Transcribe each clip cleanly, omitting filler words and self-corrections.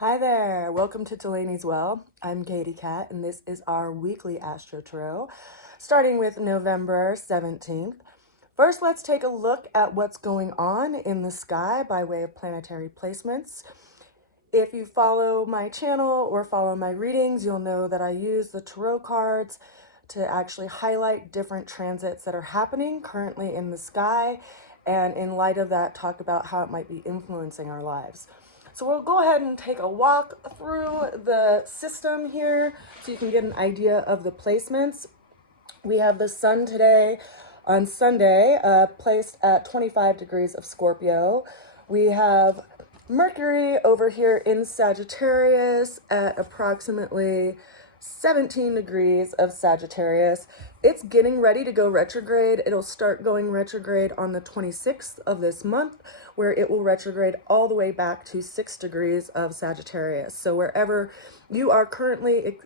Hi there, welcome to Delaney's Well. I'm Katie Cat, and this is our weekly Astro Tarot, starting with November 17th. First, let's take a look at what's going on in the sky by way of planetary placements. If you follow my channel or follow my readings, you'll know that I use the tarot cards to actually highlight different transits that are happening currently in the sky, and in light of that, talk about how it might be influencing our lives. So we'll go ahead and take a walk through the system here so you can get an idea of the placements. We have the sun today on Sunday, placed at 25 degrees of Scorpio. We have Mercury over here in Sagittarius at approximately 17 degrees of Sagittarius. It's getting ready to go retrograde. It'll start going retrograde on the 26th of this month, where it will retrograde all the way back to 6 degrees of Sagittarius. So wherever you are currently,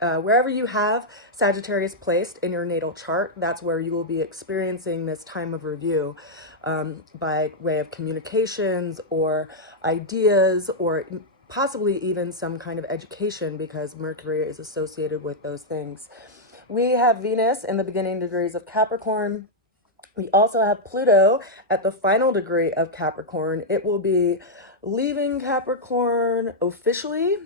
wherever you have Sagittarius placed in your natal chart, that's where you will be experiencing this time of review by way of communications or ideas or possibly even some kind of education, because Mercury is associated with those things. We have Venus in the beginning degrees of Capricorn. We also have Pluto at the final degree of Capricorn. It will be leaving Capricorn officially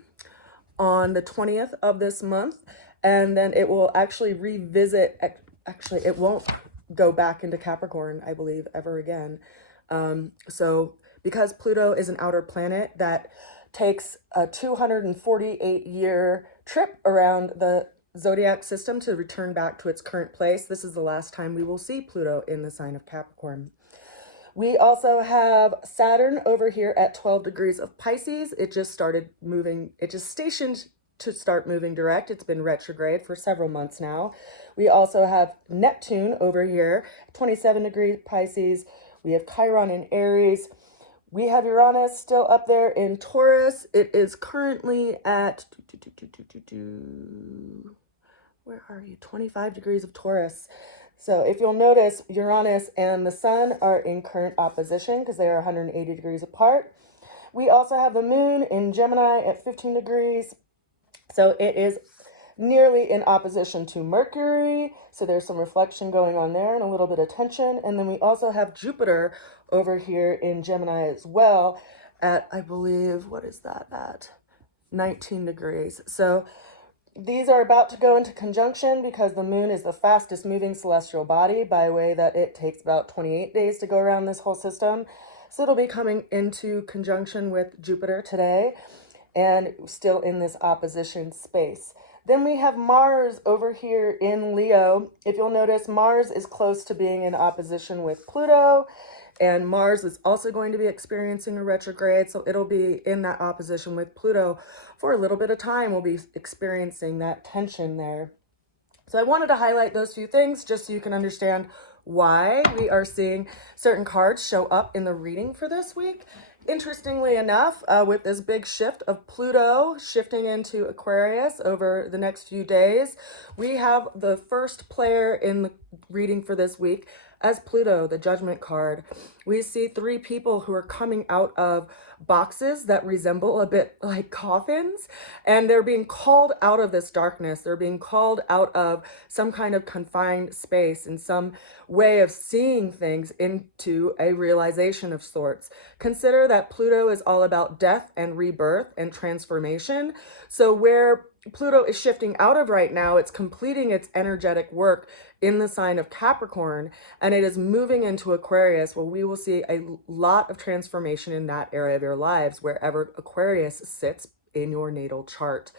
on the 20th of this month, and then it will actually revisit. Actually, it won't go back into Capricorn, I believe, ever again. So because Pluto is an outer planet that takes a 248-year trip around the zodiac system to return back to its current place, this is the last time we will see Pluto in the sign of Capricorn. We also have Saturn over here at 12 degrees of Pisces. It just started moving, it just stationed to start moving direct. It's been retrograde for several months now. We also have Neptune over here, 27 degrees Pisces. We have Chiron in Aries. We have Uranus still up there in Taurus. It is currently at, where are you? 25 degrees of Taurus. So if you'll notice, Uranus and the sun are in current opposition because they are 180 degrees apart. We also have the moon in Gemini at 15 degrees. So it is nearly in opposition to Mercury. So there's some reflection going on there and a little bit of tension. And then we also have Jupiter over here in Gemini as well at, I believe, what is that at? 19 degrees. So these are about to go into conjunction because the moon is the fastest moving celestial body, by way that it takes about 28 days to go around this whole system. So it'll be coming into conjunction with Jupiter today and still in this opposition space. Then we have Mars over here in Leo. If you'll notice, Mars is close to being in opposition with Pluto, and Mars is also going to be experiencing a retrograde, so it'll be in that opposition with Pluto for a little bit of time. We'll be experiencing that tension there. So I wanted to highlight those few things just so you can understand why we are seeing certain cards show up in the reading for this week. Interestingly enough, with this big shift of Pluto shifting into Aquarius over the next few days, we have the first player in the reading for this week as Pluto, the Judgment card. We see three people who are coming out of boxes that resemble a bit like coffins, and they're being called out of this darkness. They're being called out of some kind of confined space and some way of seeing things into a realization of sorts. Consider that Pluto is all about death and rebirth and transformation. So where Pluto is shifting out of right now, it's completing its energetic work in the sign of Capricorn, and it is moving into Aquarius, where we will see a lot of transformation in that area of your lives, wherever Aquarius sits in your natal chart.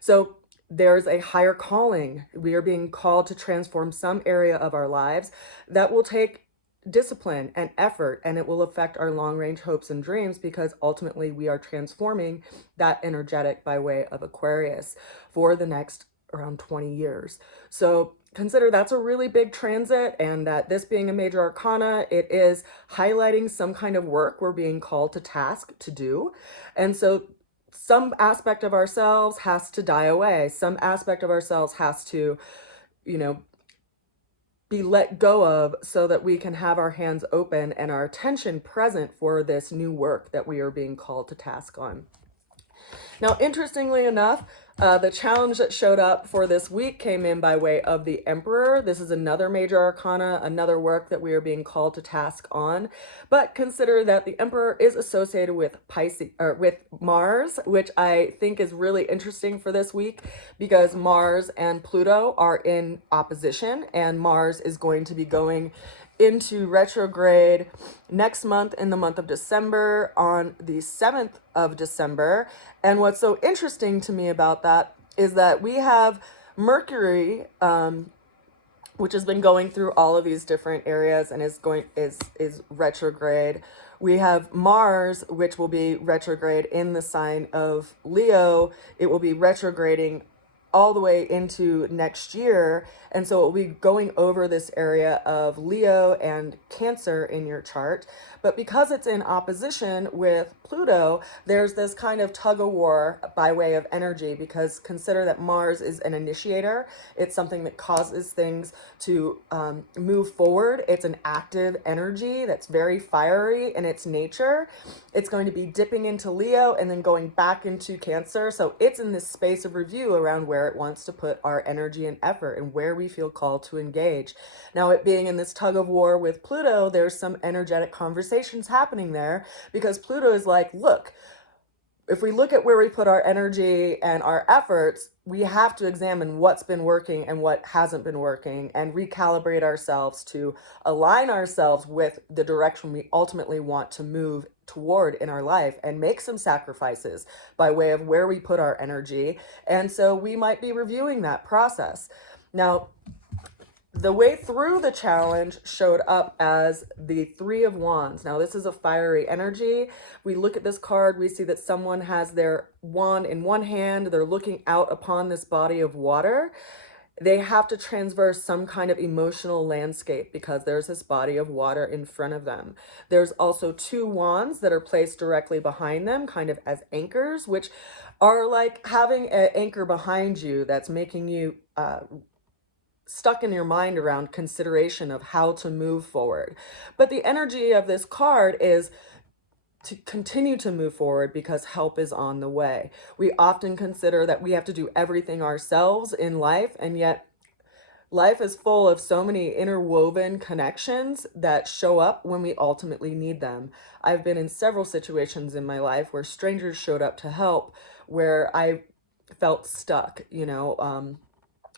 So there's a higher calling. We are being called to transform some area of our lives that will take discipline and effort, and it will affect our long-range hopes and dreams, because ultimately we are transforming that energetic by way of Aquarius for the next around 20 years. So consider that's a really big transit, and that this being a major arcana, it is highlighting some kind of work we're being called to task to do. And so some aspect of ourselves has to die away. Some aspect of ourselves has to, be let go of, so that we can have our hands open and our attention present for this new work that we are being called to task on. Now, interestingly enough, the challenge that showed up for this week came in by way of the Emperor. This is another major arcana, another work that we are being called to task on. But consider that the Emperor is associated with Pisces, or with Mars, which I think is really interesting for this week because Mars and Pluto are in opposition, and Mars is going to be going into retrograde next month in the month of December on the 7th of December. And what's so interesting to me about that is that we have Mercury, which has been going through all of these different areas and is retrograde. We have Mars, which will be retrograde in the sign of Leo. It will be retrograding all the way into next year. And so it will be going over this area of Leo and Cancer in your chart. But because it's in opposition with Pluto, there's this kind of tug of war by way of energy, because consider that Mars is an initiator. It's something that causes things to move forward. It's an active energy that's very fiery in its nature. It's going to be dipping into Leo and then going back into Cancer. So it's in this space of review around where it wants to put our energy and effort and where we feel called to engage. Now, it being in this tug of war with Pluto, there's some energetic conversations happening there, because Pluto is like, look, if we look at where we put our energy and our efforts, we have to examine what's been working and what hasn't been working and recalibrate ourselves to align ourselves with the direction we ultimately want to move toward in our life, and make some sacrifices by way of where we put our energy. And so we might be reviewing that process. Now, the way through the challenge showed up as the Three of Wands. Now, this is a fiery energy. We look at this card, we see that someone has their wand in one hand. They're looking out upon this body of water. They have to transverse some kind of emotional landscape because there's this body of water in front of them. There's also two wands that are placed directly behind them, kind of as anchors, which are like having an anchor behind you that's making you stuck in your mind around consideration of how to move forward. But the energy of this card is to continue to move forward because help is on the way. We often consider that we have to do everything ourselves in life, and yet life is full of so many interwoven connections that show up when we ultimately need them. I've been in several situations in my life where strangers showed up to help, where I felt stuck,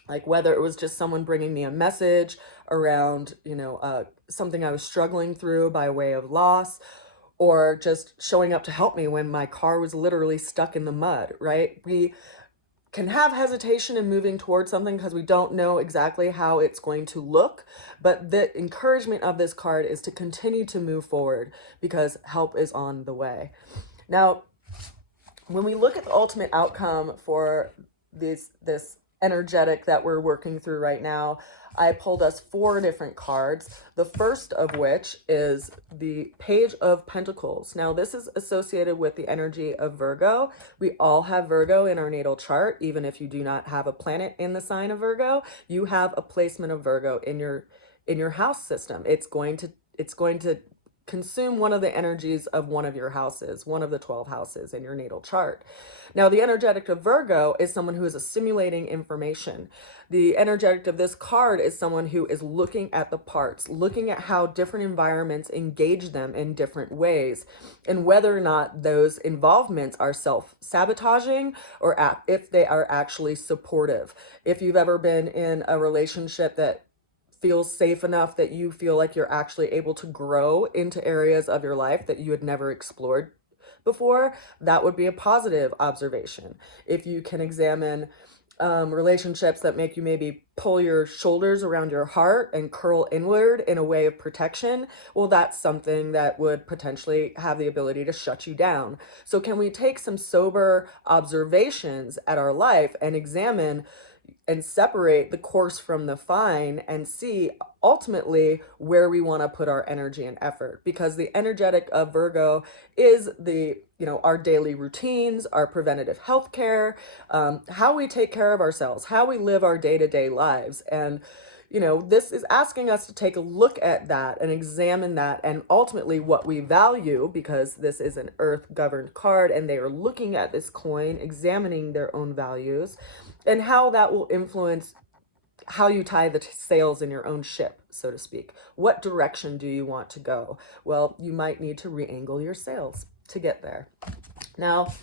like whether it was just someone bringing me a message around, something I was struggling through by way of loss, or just showing up to help me when my car was literally stuck in the mud, right? We can have hesitation in moving towards something because we don't know exactly how it's going to look. But the encouragement of this card is to continue to move forward because help is on the way. Now, when we look at the ultimate outcome for this energetic that we're working through right now, I pulled us 4 different cards, the first of which is the Page of Pentacles. Now, this is associated with the energy of Virgo. We all have Virgo in our natal chart. Even if you do not have a planet in the sign of Virgo, you have a placement of Virgo in your house system. It's going to consume one of the energies of one of your houses, one of the 12 houses in your natal chart. Now, the energetic of Virgo is someone who is assimilating information. The energetic of this card is someone who is looking at the parts, looking at how different environments engage them in different ways, and whether or not those involvements are self-sabotaging or if they are actually supportive. If you've ever been in a relationship that feels safe enough that you feel like you're actually able to grow into areas of your life that you had never explored before, that would be a positive observation. If you can examine relationships that make you maybe pull your shoulders around your heart and curl inward in a way of protection, well, that's something that would potentially have the ability to shut you down. So can we take some sober observations at our life and examine and separate the coarse from the fine and see ultimately where we want to put our energy and effort? Because the energetic of Virgo is our daily routines, our preventative health care, how we take care of ourselves, how we live our day-to-day lives. And you know, this is asking us to take a look at that and examine that, and ultimately what we value, because this is an earth governed card and they are looking at this coin, examining their own values, and how that will influence how you tie the sails in your own ship, so to speak. What direction do you want to go? Well, you might need to re-angle your sails to get there. Now,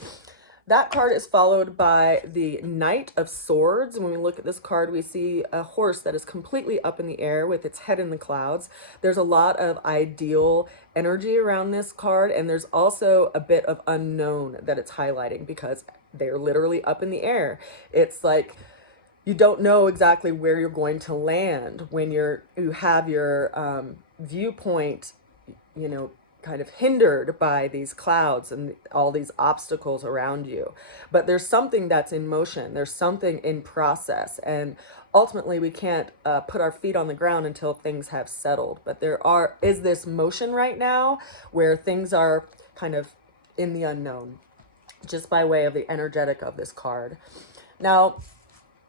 that card is followed by the Knight of Swords. And when we look at this card, we see a horse that is completely up in the air with its head in the clouds. There's a lot of ideal energy around this card, and there's also a bit of unknown that it's highlighting because they're literally up in the air. It's like you don't know exactly where you're going to land when you have your viewpoint, you know, kind of hindered by these clouds and all these obstacles around you. But there's something that's in motion. There's something in process. And ultimately, we can't put our feet on the ground until things have settled. But is this motion right now where things are kind of in the unknown, just by way of the energetic of this card. Now,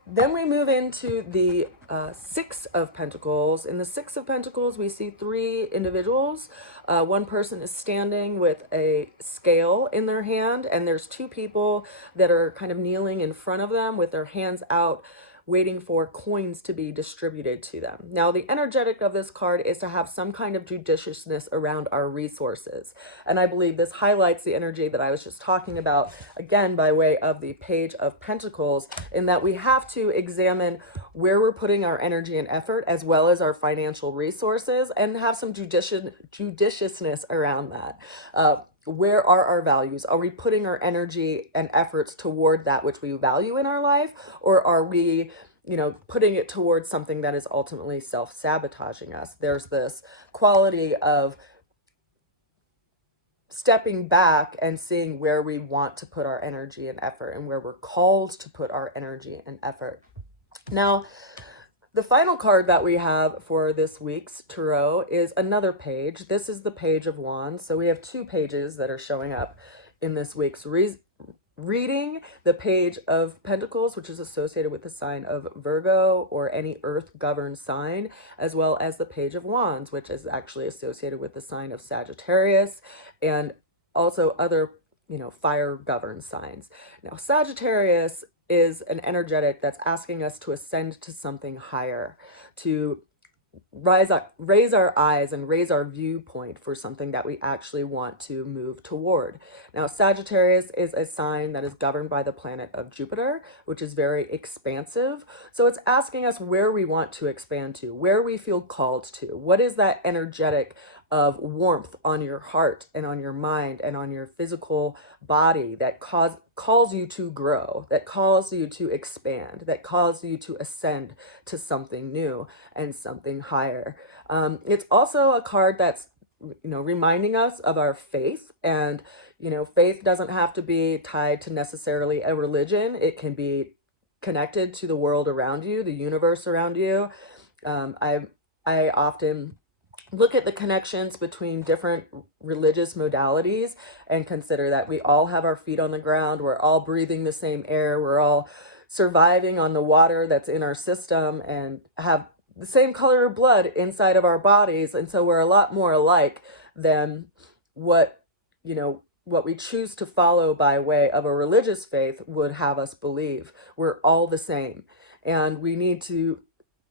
then we move into the Six of Pentacles. In the Six of Pentacles, we see three individuals. One person is standing with a scale in their hand, and there's two people that are kind of kneeling in front of them with their hands out, waiting for coins to be distributed to them. Now, the energetic of this card is to have some kind of judiciousness around our resources. And I believe this highlights the energy that I was just talking about, again, by way of the Page of Pentacles, in that we have to examine where we're putting our energy and effort, as well as our financial resources, and have some judiciousness around that. Where are our values? Are we putting our energy and efforts toward that which we value in our life? Or are we, you know, putting it towards something that is ultimately self-sabotaging us? There's this quality of stepping back and seeing where we want to put our energy and effort, and where we're called to put our energy and effort. Now, the final card that we have for this week's tarot is another page. This is the Page of Wands. So we have two pages that are showing up in this week's reading. The Page of Pentacles, which is associated with the sign of Virgo or any earth-governed sign, as well as the Page of Wands, which is actually associated with the sign of Sagittarius and also other, you know, fire-governed signs. Now, Sagittarius is an energetic that's asking us to ascend to something higher, to raise our eyes and raise our viewpoint for something that we actually want to move toward. Now, Sagittarius is a sign that is governed by the planet of Jupiter, which is very expansive. So it's asking us where we want to expand to, where we feel called to. What is that energetic of warmth on your heart and on your mind and on your physical body that calls you to grow, that calls you to expand, that calls you to ascend to something new and something higher. It's also a card that's, you know, reminding us of our faith. And, you know, faith doesn't have to be tied to necessarily a religion. It can be connected to the world around you, the universe around you. I often look at the connections between different religious modalities and consider that we all have our feet on the ground. We're all breathing the same air. We're all surviving on the water that's in our system and have the same color of blood inside of our bodies. And so we're a lot more alike than what, you know, what we choose to follow by way of a religious faith would have us believe. We're all the same. And we need to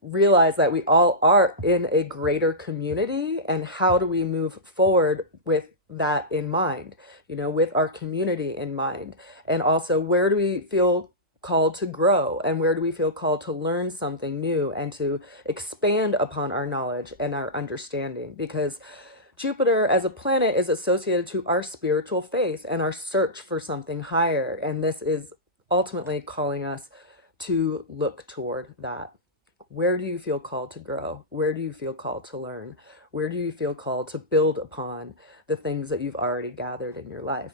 realize that we all are in a greater community, and how do we move forward with that in mind, you know, with our community in mind. And also, where do we feel called to grow, and where do we feel called to learn something new and to expand upon our knowledge and our understanding? Because Jupiter as a planet is associated to our spiritual faith and our search for something higher, and this is ultimately calling us to look toward that. Where do you feel called to grow? Where do you feel called to learn? Where do you feel called to build upon the things that you've already gathered in your life?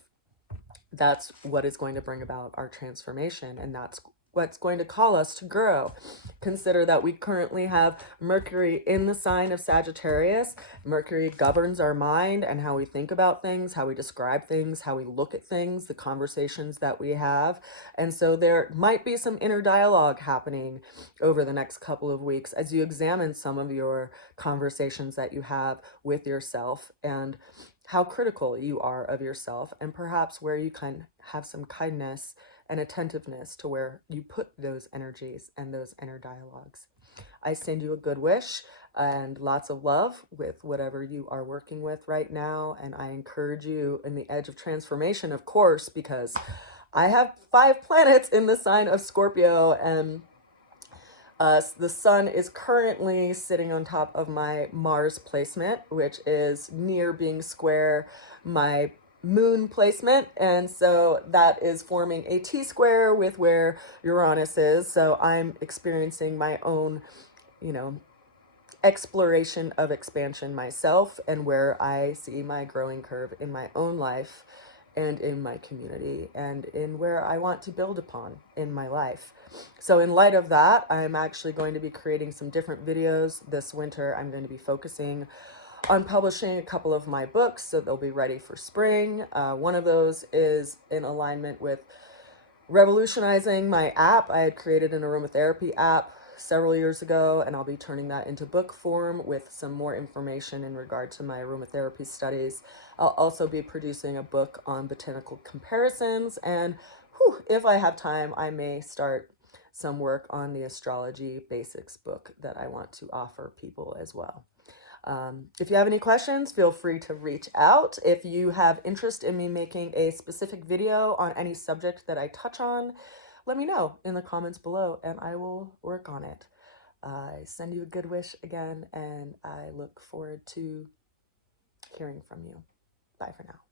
That's what is going to bring about our transformation, and that's what's going to call us to grow. Consider that we currently have Mercury in the sign of Sagittarius. Mercury governs our mind and how we think about things, how we describe things, how we look at things, the conversations that we have. And so there might be some inner dialogue happening over the next couple of weeks as you examine some of your conversations that you have with yourself and how critical you are of yourself, and perhaps where you can have some kindness and attentiveness to where you put those energies and those inner dialogues. I send you a good wish and lots of love with whatever you are working with right now. And I encourage you in the edge of transformation, of course, because I have 5 planets in the sign of Scorpio, and the sun is currently sitting on top of my Mars placement, which is near being square my moon placement. And so that is forming a T-square with where Uranus is. So I'm experiencing my own, exploration of expansion myself, and where I see my growing curve in my own life and in my community and in where I want to build upon in my life. So in light of that, I'm actually going to be creating some different videos this winter. I'm going to be focusing on publishing a couple of my books, so they'll be ready for spring. One of those is in alignment with revolutionizing my app. I had created an aromatherapy app several years ago, and I'll be turning that into book form with some more information in regard to my aromatherapy studies. I'll also be producing a book on botanical comparisons, and if I have time, I may start some work on the astrology basics book that I want to offer people as well. If you have any questions, feel free to reach out. If you have interest in me making a specific video on any subject that I touch on, let me know in the comments below and I will work on it. I send you a good wish again, and I look forward to hearing from you. Bye for now.